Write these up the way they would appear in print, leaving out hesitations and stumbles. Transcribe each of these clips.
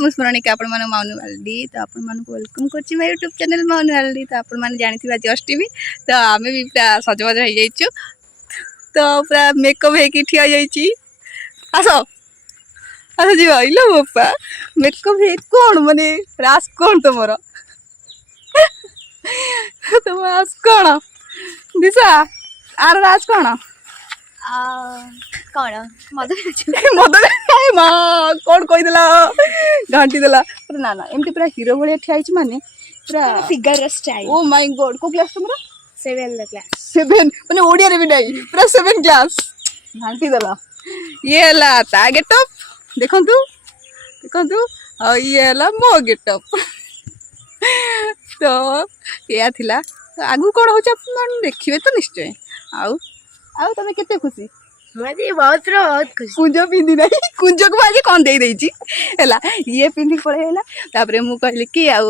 ମୁଁ ସ୍ମରଣିକା ଆପଣ ମାନ ମାଉନୁ ମାଲଡି ତ ଆପଣ ମାନଙ୍କୁ ୱେଲକମ୍ କରୁଛି ମୋ ୟୁଟ୍ୟୁବ ଚ୍ୟାନେଲ ମାଉନୁ ମାଲଡି। ତ ଆପଣ ମାନେ ଜାଣିଥିବେ ଆଜି ଅଷ୍ଟମୀ ତ ଆମେ ବି ପୁରା ସଜବାଜ ହେଇଯାଇଛୁ ତ ପୁରା ମେକଅପ୍ ହେଇକି ଠିଆ ହେଇଯାଇଛି। ଆସ ଆସ ଯିବା ଇଲୋ ବାପା ମେକଅପ୍ ହେଇ କ'ଣ ମାନେ ରାସ୍ କ'ଣ ତମର ତମ ରାସ୍ କ'ଣ ଦିଶା ଆର ରାସ୍ କ'ଣ କ'ଣ ମଦ ମଦ ମା କ'ଣ କହିଦେଲା ଘାଣ୍ଟି ଦେଲା ନା ନା ଏମିତି ପୁରା ହିରୋ ଭଳିଆ ଠିଆ ହେଇଛି ମାନେ ପୁରା ଫିଗର ଷ୍ଟାଇଲ। ଓ ମାଇ ଗଡ୍ କୋଉ କ୍ଲାସ୍ ତମର 7th କ୍ଲାସ୍ 7 ମାନେ ଓଡ଼ିଆରେ ବି ନାହିଁ ପୁରା 7 କ୍ଲାସ୍ ଘାଣ୍ଟି ଦେଲା। ଇଏ ହେଲା ତା ଗେଟଅପ୍ ଦେଖନ୍ତୁ ଦେଖନ୍ତୁ ଆଉ ଇଏ ହେଲା ମୋ ଗେଟଅପ୍ ତ ଏଇଆ ଥିଲା। ତ ଆଗକୁ କ'ଣ ହେଉଛି ଆପଣ ଦେଖିବେ ତ ନିଶ୍ଚୟ। ଆଉ ଆଉ ତମେ କେତେ ଖୁସି? ବହୁତ ଖୁସି। କୁଞ୍ଜ ପିନ୍ଧି ନାହିଁ କୁଞ୍ଜକୁ ମୁଁ ଆଜି କ'ଣ ଦେଇଦେଇଛି ହେଲା ଇଏ ପିନ୍ଧିକି ପଳେଇ ହେଲା। ତାପରେ ମୁଁ କହିଲି କି ଆଉ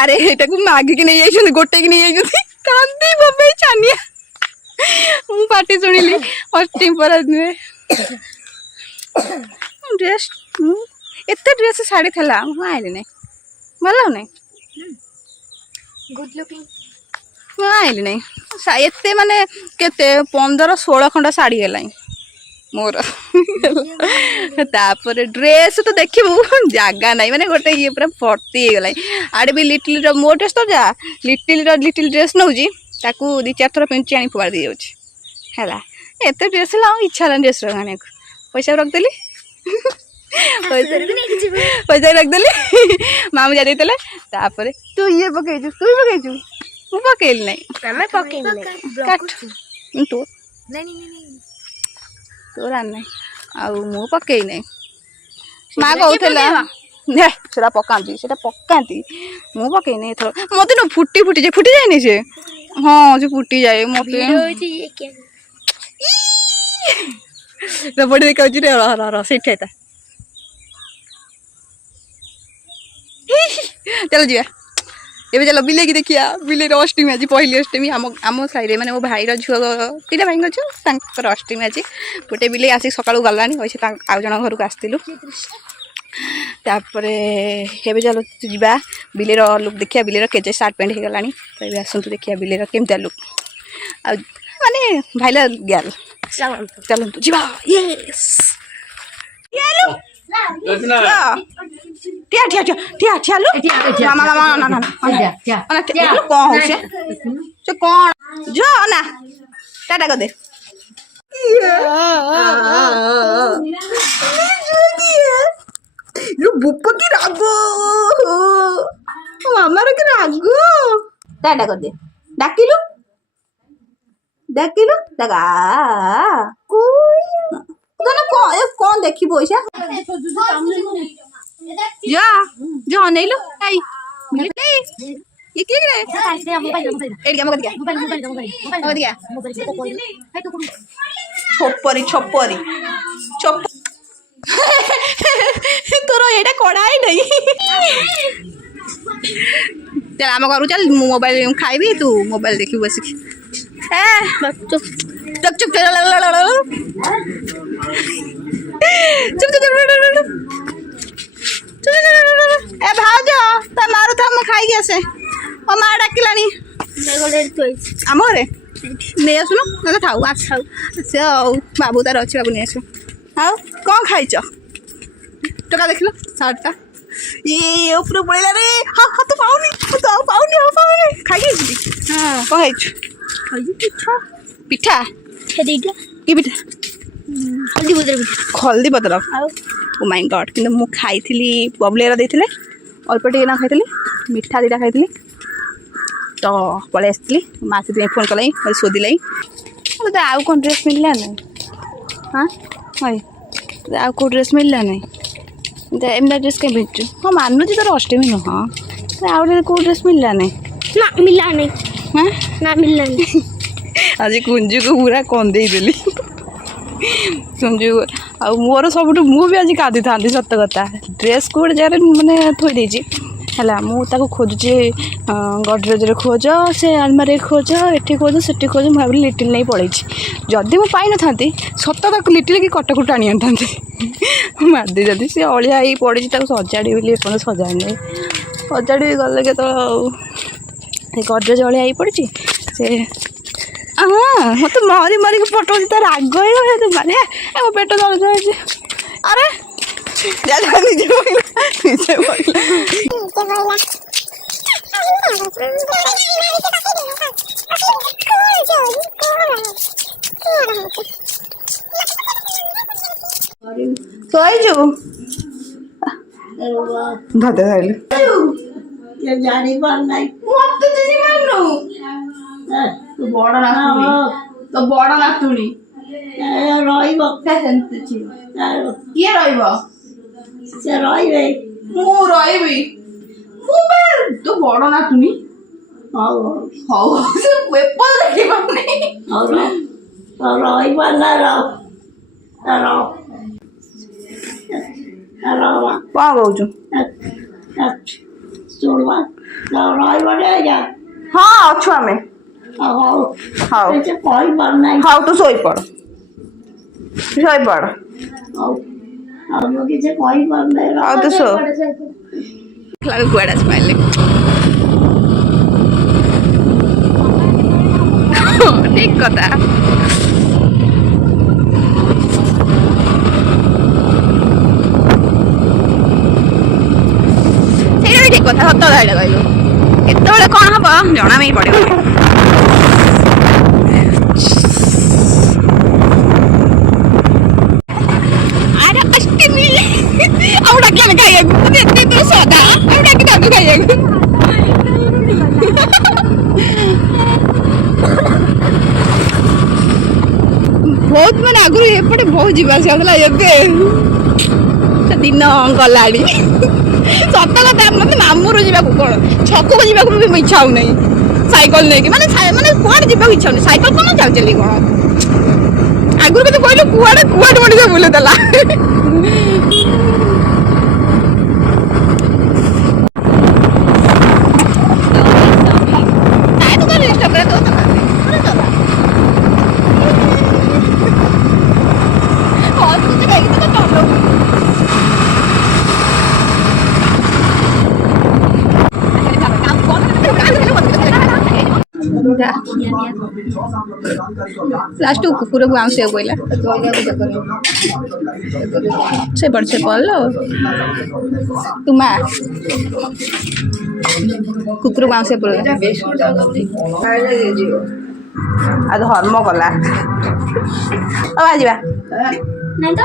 ଆରେ ଏଇଟାକୁ ମାଗିକି ନେଇଯାଇଛନ୍ତି ଗୋଟେଇକି ନେଇଯାଇଛନ୍ତି କାନ୍ଦି ବୋବେଇ ଛାନିଆ। ମୁଁ ପାଟି ଶୁଣିଲି ଅଷ୍ଟମୀ ପରେ ନୁହେଁ ଡ୍ରେସ୍ ମୁଁ ଏତେ ଡ୍ରେସ୍ ଶାଢ଼ୀ ଥିଲା ମୁଁ ଆଇଲି ନାହିଁ ଭଲ ଲାଗୁନାହିଁ ଗୁଡ୍ ଲୁକିଂ ମୁଁ ଆଇଲି ନାହିଁ ଏତେ ମାନେ କେତେ 15-16 ଖଣ୍ଡ ଶାଢ଼ୀ ହେଲାଣି ମୋର। ତାପରେ ଡ୍ରେସ୍ ତ ଦେଖିବୁ ଜାଗା ନାହିଁ ମାନେ ଗୋଟେ ଇଏ ପୁରା ଭର୍ତ୍ତି ହେଇଗଲାଣି। ଆଡ଼େ ବି ଲିଟିଲ୍ର ମୋ ଡ୍ରେସ୍ ତ ଯା ଲିଟିଲ୍ ଡ୍ରେସ୍ ନେଉଛି ତାକୁ 2-4 ଥର ପିଞ୍ଚି ଆଣି ଫୋପାଡ଼ି ଦେଇଯାଉଛି ହେଲା। ଏତେ ଡ୍ରେସ୍ ହେଲା ଆଉ ଇଚ୍ଛା ହେଲାନି ଡ୍ରେସ୍ ଆଣିବାକୁ ପଇସା ରଖିଦେଲି ପଇସା ରଖିଦେଲି ମାମୁଁ ଯା ଦେଇଥିଲେ। ତାପରେ ତୁ ଇଏ ପକେଇଛୁ ତୁ ପକେଇଛୁ ମୁଁ ପକେଇଲି ନାହିଁ ତୋର ନାହିଁ ଆଉ ମୁଁ ପକେଇ ନାହିଁ। ମା କହୁଥିଲା ସେଟା ପକାନ୍ତି ମୁଁ ପକେଇନି ଏଥର ମତେ ନା ଫୁଟି ଯାଇନି ସେ ହଁ ସେ ଫୁଟିଯାଏ ମତେ ବଡ଼ି ଦେଖାଉଛି ରେ ସେଇଠି ହେଇତା ଚାଲ ଯିବା ଏବେ ଚାଲ ବିଲେଇକି ଦେଖିବା ବିଲେଇର ଅଷ୍ଟମୀ ଆଜି ପହିଲି ଅଷ୍ଟମୀ ଆମ ସାହିରେ ମାନେ ମୋ ଭାଇର ଝିଅ 3ଟା ଭାଇଙ୍କ ଝିଅ ତାଙ୍କର ଅଷ୍ଟମୀ ଆଜି। ଗୋଟେ ବିଲେଇ ଆସିକି ସକାଳୁ ଗଲାଣି ଅଇସେ ଆଉ ଜଣ ଘରକୁ ଆସିଥିଲୁ। ତାପରେ ଏବେ ଚାଲ ଯିବା ବିଲେଇର ଲୁକ୍ ଦେଖିବା ବିଲେଇର କେଜେ ସାର୍ଟ ପ୍ୟାଣ୍ଟ ହେଇଗଲାଣି ତ ଏବେ ଆସନ୍ତୁ ଦେଖିବା ବିଲେଇର କେମିତିଆ ଲୁକ୍ ଆଉ ମାନେ ଭାଇଲା ଗ୍ୟାଲ ଚାଲନ୍ତୁ ଯିବା ଟାଟା କରିଦେ ବୁପ କି ରାଗ ମାମାର କି ରାଗ ଟାଟା କରିଦେ ଡାକିଲୁ କ'ଣ ଦେଖିବୁ ପଇସା ଯା ଅନେଇଲୁ ଛପରି ତୋର ଏଇଟା କଡ଼ା ହିଁ ନାହିଁ। ଚାଲ ଆମ ଘରକୁ ଚାଲ ମୁଁ ମୋବାଇଲ ଖାଇବି ତୁ ମୋବାଇଲ ଦେଖିବୁ ବସିକି ଏ ଭାଉଜ ତା ମାରୁଥା ମୁଁ ଖାଇକି ଆସେ ମୋ ମା ଡାକିଲାଣି ଆମ ଘରେ ନେଇ ଆସୁନ ନହେଲେ ଥାଉ ସେ ଆଉ ବାବୁ ତାର ଅଛି ବାବୁ ନେଇ ଆସିବ। ଆଉ କ'ଣ ଖାଇଛ ଟଙ୍କା ଦେଖିଲ ସାର୍ଟଟା ଇଏ ଉପରୁ ପଳେଇଲା ରେ ହାତ ପାଉନି ଖାଇକି କ'ଣ ଖାଇଛୁ ପିଠା କି ପିଠା ହଳଦୀ ପତ୍ର ଓ ମାଇ ଗଡ୍ କିନ୍ତୁ ମୁଁ ଖାଇଥିଲି ବବଲିର ଦେଇଥିଲେ ଅଳ୍ପ ଟିକେ ନା ଖାଇଥିଲି ମିଠା 2ଟା ଖାଇଥିଲି ତ ପଳେଇ ଆସିଥିଲି ମା ସେଥିପାଇଁ ଫୋନ୍ କଲାଇଁ ଶୋଧିଲାଇଁ ମୋତେ ଆଉ କ'ଣ ଡ୍ରେସ୍ ମିଳିଲା ନାହିଁ ହଁ ଆଉ କେଉଁ ଡ୍ରେସ୍ ମିଳିଲା ନାହିଁ ଏମିତି ଡ୍ରେସ୍ କାହିଁ ପିନ୍ଧୁଛୁ ହଁ ମାନୁଛି ତୋର ଅଷ୍ଟମୀ ନୁହଁ ଆଉ କେଉଁ ଡ୍ରେସ୍ ମିଳିଲା ନାହିଁ ଆଜି କୁଞ୍ଜୁକୁ ପୁରା କନ୍ଦେଇଦେଲି କୁଞ୍ଜୁ ଆଉ ମୋର ସବୁଠୁ ମୁଁ ବି ଆଜି କାନ୍ଦିଥାନ୍ତି ସତ କଥା ଡ୍ରେସ୍କୁ ଗୋଟେ ଜାଗାରେ ମାନେ ଥୋଇ ଦେଇଛି ହେଲା ମୁଁ ତାକୁ ଖୋଜୁଛି ଗଡରେଜ୍ରେ ଖୋଜ ସେ ଆଲମାରିରେ ଖୋଜ ଏଠି ଖୋଜ ସେଠି ଖୋଜ ମୁଁ ଭାବିଲି ଲିଟିଲ୍ ନେଇ ପଳେଇଛି ଯଦି ମୁଁ ପାଇନଥାନ୍ତି ସତ ତାକୁ ଲିଟିଲ୍ କି କଟକରୁ ଟାଣି ଆଣିଥାନ୍ତି। ମାରିଦେଇ ଯଦି ସେ ଅଳିଆ ହେଇ ପଡ଼ିଛି ତାକୁ ସଜାଡ଼ି ବୋଲି ଏପର୍ଯ୍ୟନ୍ତ ସଜାଡ଼ି ନାହିଁ ସଜାଡ଼ି ଗଲେ କେତେବେଳେ ଆଉ ସେ ଗଡ଼ରେଜ ଅଳିଆ ହେଇ ପଡ଼ିଛି ସେ ମୋତେ ମରି ମରିକି ପଟଉଛି ତ ରାଗ ହେଇଗଲା ମାନେ ମୋ ପେଟ ଦରଜ ହେଇଛି ଆରେ ନିଜେ ଶୋଇଛୁ ଭାତ ଖାଇଲୁ ଜାଣିପାରୁନାହିଁ ମତେ ଚିହ୍ନି ପାରୁନୁ ତୁ ବଡ଼ ନାତୁଣୀ ତୋ ବଡ଼ ନାତୁଣୀ ରହିବ ସେମିତି କିଏ ରହିବ ସେ ରହିବେ ମୁଁ ରହିବି ମୁଁ ତୋ ବଡ଼ ନାତୁଣୀ ହଉ ହଉ ସେ ପେପର ଦେଖିପାରୁନି ହଉ ରହିବ ନା କ'ଣ କହୁଛୁ ଶୁଣବା ରହିବ ଆଜ୍ଞା ହଁ ଅଛୁ ଆମେ ହଉ ହଉ ସେ କହିପାରୁନାହିଁ ହଉ ତୁ ଶୋଇପଡ଼ ଶୋଇପଡ଼ ହଉ ଆଉ ମୁଁ କିଛି କହିପାରୁନାହିଁ ହଉ ତୁ ଶୋ କୁଆଡ଼େ ଆସି ପାଇଲେ ଠିକ କଥା ସେଇଟା ବି ଠିକ କଥା ସତ କଥା ଏଇଟା କହିଲୁ କେତେବେଳେ କ'ଣ ହବ ଜଣା ବି ପଡ଼ିବ ଆରେ ଅଷ୍ଟମୀ ଆଉ ଡାକିଲା ଖାଇବାକୁ ଏତେ ତୁ ସଦା ଆଉ ଡାକି ତାକୁ ଖାଇବାକୁ ବହୁତ ମାନେ ଆଗରୁ ଏପଟେ ବହୁତ ଯିବା ଆସିବା ହେଉଥିଲା ଏବେ ସେ ଦିନ ଗଲାଣି ସତ କଥା ମତେ ମାମୁଁରୁ ଯିବାକୁ କ'ଣ ଛକକୁ ଯିବାକୁ ବି ଇଚ୍ଛା ହଉନାହିଁ ସାଇକେଲ ନେଇକି ମାନେ ମାନେ କୁଆଡ଼େ ଯିବାକୁ ଇଚ୍ଛା ହଉନି ସାଇକେଲ କ'ଣ ଯାଉଛନ୍ତି କ'ଣ ଆଗରୁ କିନ୍ତୁ କହିଲୁ କୁଆଡ଼େ କୁଆଡ଼େ ମଣିଷ ବୁଲୁଥିଲା ଲାଷ୍ଟ କୁକୁରକୁ ଆଉଁସିବାକୁ କହିଲା ସେ ପଡ଼ିଲ ତୁ ମା କୁକୁରକୁ ଆଉଁସିବାକୁ ପଡ଼ିଲା ଆଉ ଧର୍ମ କଲା ଆଉ ଯିବା ନାଇଁ ତ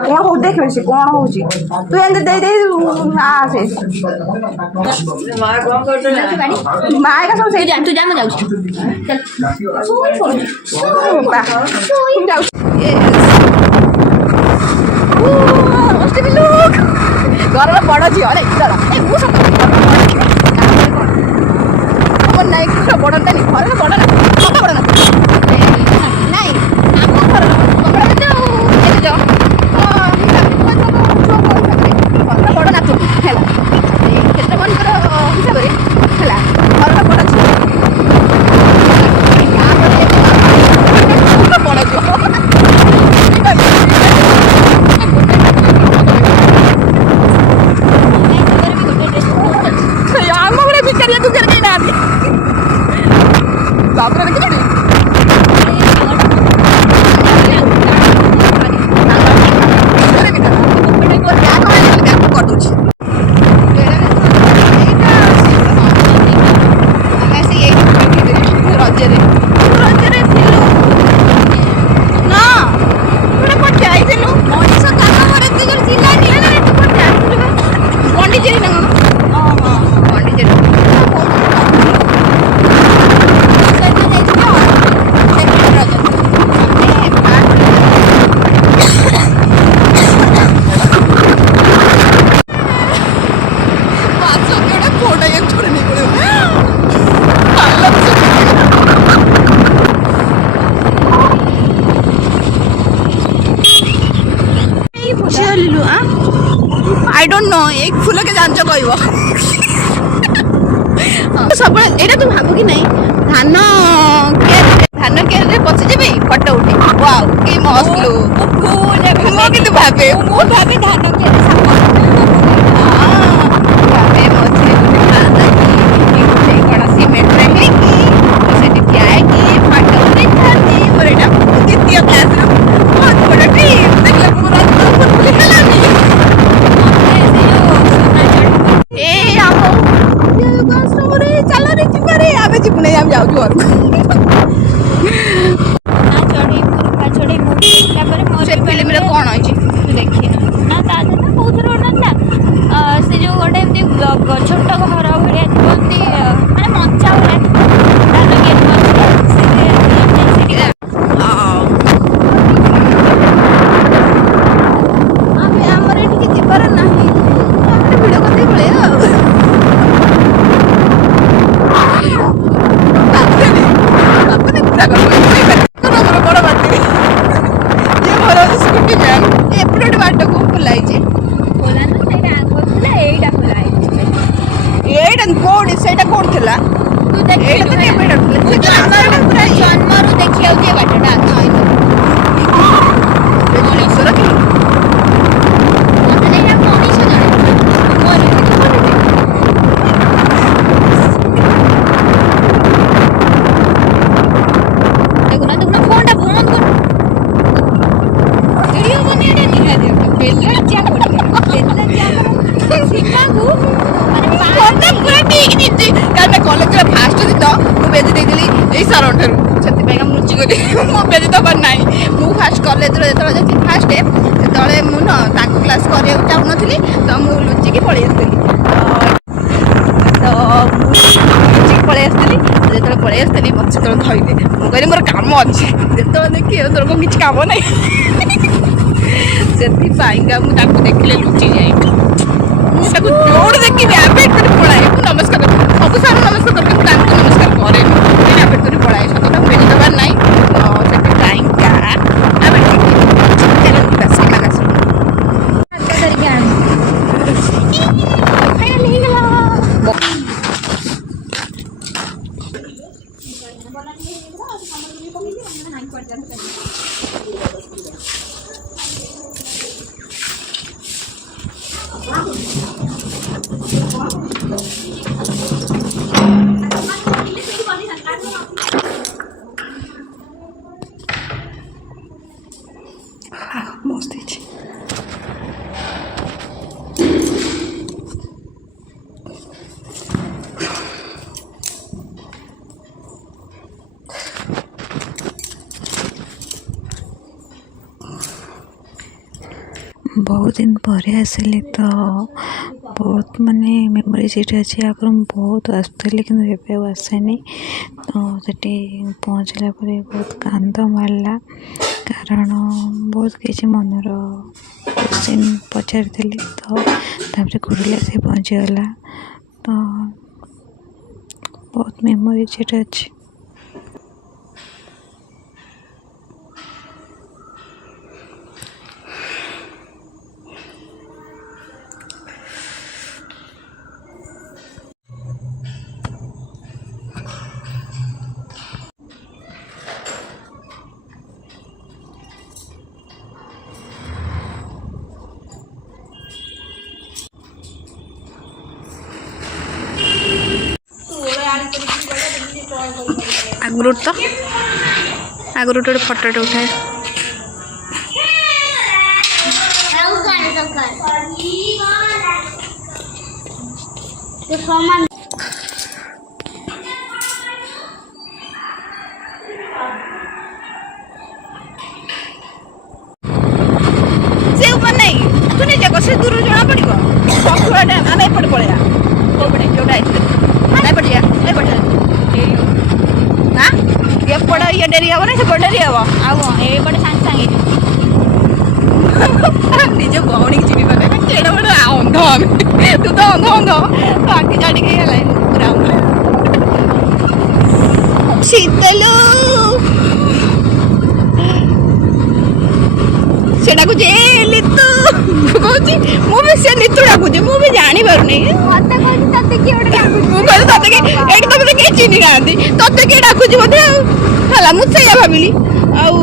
କ'ଣ ହଉଛି ଦେଖିବେ ସେ କ'ଣ ହଉଛି ତୁ ଏମିତି ଦେଇ ଆସେ ମା ଏକା ସବୁ ସେଇ ତୁ ଯା ମୁଁ ଯାଉଛି ଘରର ବଡ଼ ଝିଅ ମୁଁ ସତ ନାଇଁ ବଡ଼ ନାଇଁ ଘରର ବଡ଼ ନା ସତ ବଡ଼ ନା ନାଇଁ ଆମ ଘରର ବଡ଼ ନାତୁଣୀ ହେଲା କ୍ଷେତ୍ରମାନଙ୍କର ହିସାବରେ ହେଲା ଘରର ବଡ଼ ଝିଅ ବଡ଼ ଝିଅ ଆମ ଘରେ ଭିକାରିଆ ଦୁଃଖରେ କେହି ନାହାନ୍ତି ବାବୁରେ ଦେଖିଲୁଣି କରିଦଉଛି ରଜରେ ରଜରେ ଥିଲୁ ନା କୁଆଡ଼େ ଯାଇଥିଲୁ ମଣିଷ କାମ ଘରେ ଜିଲ୍ଲାନି ଯାଇଥିଲୁ ପଣ୍ଡିଚେରୀ ନା କ'ଣ ପଣ୍ଡିଚେରୀ आई डोंट नो एक फूल के जान कहब सब एटा तू भाबु कि नहीं धान केरे पचिजिबि फोटो उठे वाओ कि मस्त लो मो किंतु भाबे ମୁଁ ଭାବେ ଧାନ କେରେ भाबे मछली धान कि उठे कण सीमेंट रे हे कि सेठी ठिया है कि फोटो उठे थाती मोर एटा द्वितीय क्लास रो बहुत बड़ा टीम देखला पूरा फुटबॉल खेलानी ए आओ ये गांस रे चलो रे चिपारे आबे जिबु नै हम जाऊ घर ନା ଚଢ଼େଇ ମୁଁ ତାପରେ ମୋର से फिल्म रे कोन होई तू देखी ନା ତା ଦେହରେ କୋଉଥିରେ ଗୋଟେ ନଥିଲା ସେ ଯୋଉ ଗୋଟେ ଏମିତି ଛୋଟ ଘର ଭଳିଆ ଥିବ ଏମିତି ମାନେ ମଞ୍ଚା ଭଳିଆ ଥିବ ଧାନ କେରେ ଆମେ ଆମର ଏଠିକି ଯିବାର ନାହିଁ ଆମେ ଭିଡ଼ିଓ କରିଦେଇ ପଳେଇବା ଆଉ ବାପନେ ପୁରା ଆମର ବଡ଼ ବାଟରେ ଯେ ଭଲ ସ୍କୁଟି ମ୍ୟାନ୍ ଏପଟେ ଗୋଟେ ବାଟକୁ ଖୋଲାଇଛି ଖୋଲା ନା ସେଇଟା ଆଗ ଥିଲା ଏଇଟା ଖୋଲା ହେଇଛି ଏଇଟା କୋଉଠି ସେଇଟା କୋଉଠି ଥିଲା ତୁ ଏଇଟା ତ ଦେଖିଛୁ କେବେ ଥିଲା ପୁରା ଜନ୍ମରୁ ଦେଖିବାକୁ ଯେ ବାଟଟା ଜିନିଷ ରଖିଲୁ ମତେ ସେଇଟା ମଣିଷ ଜଣେ ଦେଖୁନା ଦେଖୁନା ଫୋନଟା ବନ୍ଦ କର ଭିଡ଼ିଓ ବନେଇଟା ନିହାତି ବେଲଣା ଚାଲ ସୀମାକୁ ମାନେ ମତେ ପୁରା ଠିକ୍ ନିଛି କାରଣ କଲେଜରେ ଫାଷ୍ଟ ଦିନ ମୁଁ ବେଜି ଦେଇଥିଲି ଏଇ ସାରଙ୍କ ଠାରୁ ସେଥିପାଇଁ ମୁଁ ଲୁଚିଗଲି ମୁଁ ବେଜି ଦେବାର ନାହିଁ ମୁଁ ଫାଷ୍ଟ କଲେଜରେ ଯେତେବେଳେ ଯାଇଥିଲି ଫାଷ୍ଟ ସେତେବେଳେ ମୁଁ ନା ତାଙ୍କ କ୍ଲାସ୍ କରିବାକୁ ଚାହୁଁନଥିଲି ତ ମୁଁ ଲୁଚିକି ପଳେଇ ଆସିଥିଲି ତ ମୁଁ ଲୁଚିକି ପଳେଇ ଆସିଥିଲି ଯେତେବେଳେ ପଳେଇ ଆସିଥିଲି ମୋତେ ସେତେବେଳେ ଧରିଲେ ମୁଁ କହିଲି ମୋର କାମ ଅଛି ଯେତେବେଳେ ଦେଖି ତୋର କ'ଣ କିଛି କାମ ନାହିଁ ସେଥିପାଇଁକା ମୁଁ ତାଙ୍କୁ ଦେଖିଲେ ଲୁଚି ଯାଏ ମୁଁ ତାକୁ ଯୋଉଠି ଦେଖିବି ଆଭେଟ୍ କରି ପଳାଏ ମୁଁ ନମସ୍କାର ସବୁ ସାର୍ ନମସ୍କାର କରିକି ମୁଁ ତାଙ୍କୁ ନମସ୍କାର କରେନି ମୁଁ ଆଭେଟ୍ କରି ପଳାଏ ସତଟା ମୁଁ ବେଜି ଦେବାର ନାହିଁ ତ ସେଥିପାଇଁକା ଆଭେଟ୍ କରିକି ଶିକ୍ଷା ଦାସ ଧରିକି ଆଣେ ଫାଇନାଲ ହେଇଗଲା ମସ୍ତ ହେଇଛି बहुत दिन पर आसिली तो बहुत माने मेमोरी सीट अच्छी आगर बहुत आसुली कि आसेनी तो सेठी पहुँचला बहुत कांद मारला कारण बहुत किसी मनर क्वेश्चन पचारि तो खुड़िले से पहुँचीगला तो बहुत मेमोरी सीट अच्छी आगुर तो आगुर गोटे फटोटे उठाए से ऊपर नहीं तू नहीं जाको से दूर जना पड़िबो पछुआटा आमे एपटे पळेया कोपड़े जोटा आइते एपटे जा एपटे ना एपटे ये डेरी हबो ना से डेरी हबो ଆଉ ଏପଟେ ସାଙ୍ଗେ ସାଙ୍ଗେ निजे भौणी चिनी पारे केड़ा बड़ा अंध तू तो अंध अंध आखि जाड़ी के हला पूरा अंध शीतलू सेटा को जे लितू कहूची मु भी से लितू डाकुची मु भी जानी पारुनी ମତେ କହିଲି ତତେ କିଏ ଗୋଟେ ମୁଁ କହିଲି ତତେ କି ଏଠି ତ ଚିହ୍ନି ନାହାନ୍ତି ତତେ କିଏ ଡାକୁଛି ବୋଧେ ଆଉ ହେଲା ମୁଁ ସେଇଆ ଭାବିଲି ଆଉ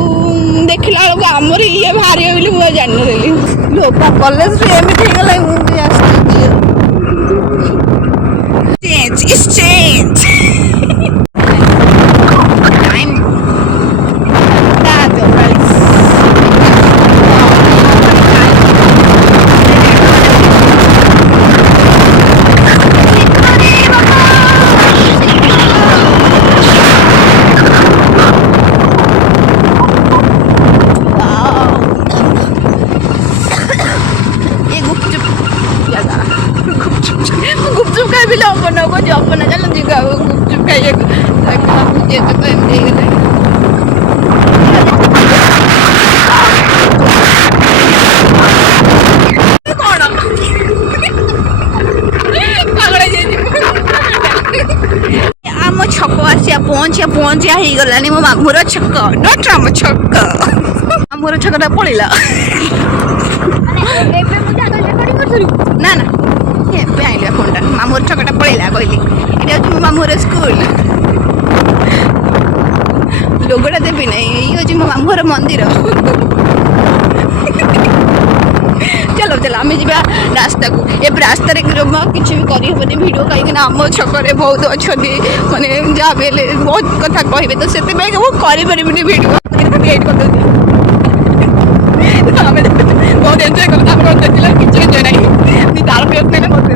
ଦେଖିଲା ବେଳକୁ ଆମର ଇଏ ବାହାରିବ ବୋଲି ମୁଁ ଆଉ ଜାଣିନଥିଲି ଲୋକ କଲେଜରେ ଏମିତି ହେଇଗଲା ମୁଁ ବି ଆସିଛି ଚେଞ୍ଜ ଇସ୍ ଚେଞ୍ଜ गुपचुप खाई भी अपन को जो अपन चलो जिगा गुपचुप खाइए मुझे तो एमती गले आम छक आसिया पहुँचिया हो गलानी मो मामूर छक नट आम छक मामूर छकटा पड़ेगा ना ना ଏବେ ଆଇଲା ଫୋନ୍ଟା ମାମୁଁର ଛକଟା ପଳେଇଲା କହିଲି ଏଇଟା ହେଉଛି ମୋ ମାମୁଁର ସ୍କୁଲ ଲୋଗୋଟା ଦେବି ନାହିଁ ଏଇ ହେଉଛି ମୋ ମାମୁଁର ମନ୍ଦିର ଚାଲ ଚାଲ ଆମେ ଯିବା ରାସ୍ତାକୁ ଏବେ ରାସ୍ତାରେ କିଛି ବି କରିହେବନି ଭିଡ଼ିଓ କାହିଁକିନା ଆମ ଛକରେ ବହୁତ ଅଛନ୍ତି ମାନେ ଯାହା ବି ହେଲେ ବହୁତ କଥା କହିବେ ତ ସେଥିପାଇଁ ମୁଁ କରିପାରିବିନି ଭିଡ଼ିଓ ଏଇଠି କରିଦେଉଛି ଆମେ ବହୁତ ଏନ୍ଜୟ କଲୁ ତାପରେ ଦେଖିଲା କିଛି ଏନ୍ଜୟ ନାହିଁ ତାର ଫେସ୍ ନେଲେ ବହୁତ